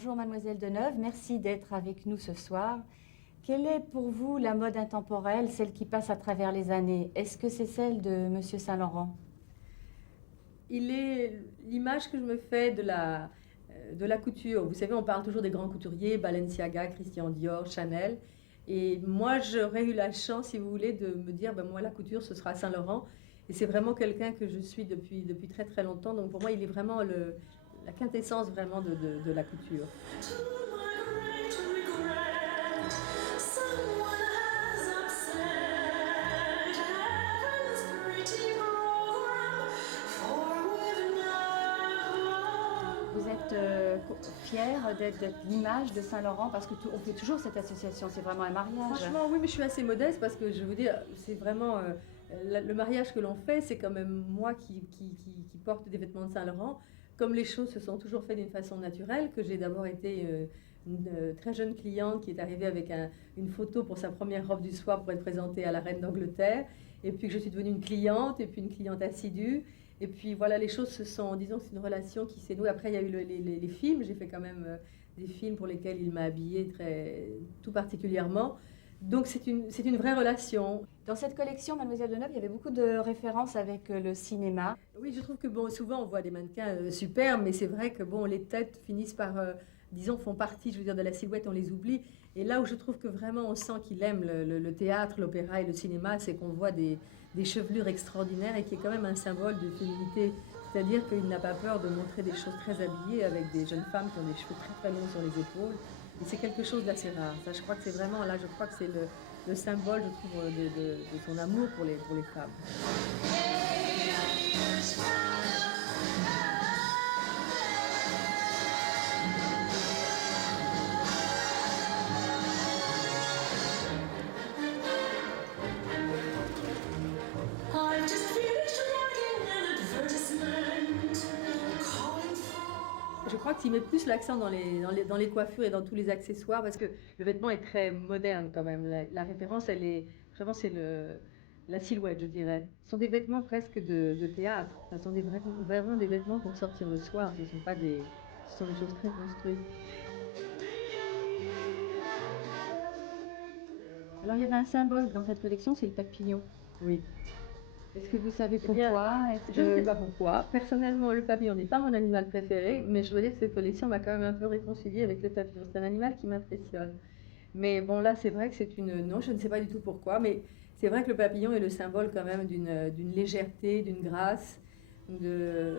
Bonjour Mademoiselle Deneuve, merci d'être avec nous ce soir. Quelle est pour vous la mode intemporelle, celle qui passe à travers les années? Est-ce que c'est celle de Monsieur Saint-Laurent? Il est l'image que je me fais de la couture. Vous savez, on parle toujours des grands couturiers, Balenciaga, Christian Dior, Chanel. Et moi, j'aurais eu la chance, si vous voulez, de me dire, ben moi, la couture, ce sera Saint-Laurent. Et c'est vraiment quelqu'un que je suis depuis très très longtemps. Donc pour moi, il est vraiment la quintessence vraiment de la couture. Vous êtes fière d'être l'image de Saint-Laurent parce que on fait toujours cette association, c'est vraiment un mariage. Franchement, oui, mais je suis assez modeste parce que je veux dire, c'est vraiment le mariage que l'on fait, c'est quand même moi qui porte des vêtements de Saint-Laurent. Comme les choses se sont toujours faites d'une façon naturelle, que j'ai d'abord été une très jeune cliente qui est arrivée avec une photo pour sa première robe du soir pour être présentée à la reine d'Angleterre, et puis que je suis devenue une cliente, et puis une cliente assidue. Et puis voilà, les choses se sont, disons que c'est une relation qui s'est nouée. Après, il y a eu les films, j'ai fait quand même des films pour lesquels il m'a habillée tout particulièrement. Donc c'est une vraie relation. Dans cette collection, Mademoiselle Deneuve, il y avait beaucoup de références avec le cinéma. Oui, je trouve que bon, souvent on voit des mannequins superbes, mais c'est vrai que bon, les têtes finissent par, disons, font partie, je veux dire, de la silhouette, on les oublie. Et là où je trouve que vraiment on sent qu'il aime le théâtre, l'opéra et le cinéma, c'est qu'on voit des chevelures extraordinaires et qui est quand même un symbole de féminité. C'est-à-dire qu'il n'a pas peur de montrer des choses très habillées avec des jeunes femmes qui ont des cheveux très très longs sur les épaules. Et c'est quelque chose d'assez rare. Ça, je crois que c'est vraiment, là, je crois que c'est le symbole, je trouve, de son amour pour les femmes. Je crois qu'il met plus l'accent dans les coiffures et dans tous les accessoires parce que le vêtement est très moderne quand même. La référence, elle est vraiment la silhouette, je dirais. Ce sont des vêtements presque de théâtre. Ce sont vraiment des vêtements pour sortir le soir. Ce sont des choses très construites. Alors il y avait un symbole dans cette collection, c'est le papillon. Oui. Est-ce que vous savez Eh bien, pourquoi? je ne sais pas pourquoi. Personnellement, le papillon n'est pas mon animal préféré, mais je dois dire que cette collection m'a quand même un peu réconciliée avec le papillon. C'est un animal qui m'impressionne. Mais bon, là, c'est vrai que c'est une... Non, je ne sais pas du tout pourquoi, mais c'est vrai que le papillon est le symbole quand même d'une légèreté, d'une grâce. De...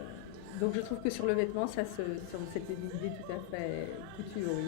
Donc je trouve que sur le vêtement, c'était une idée tout à fait couture, oui.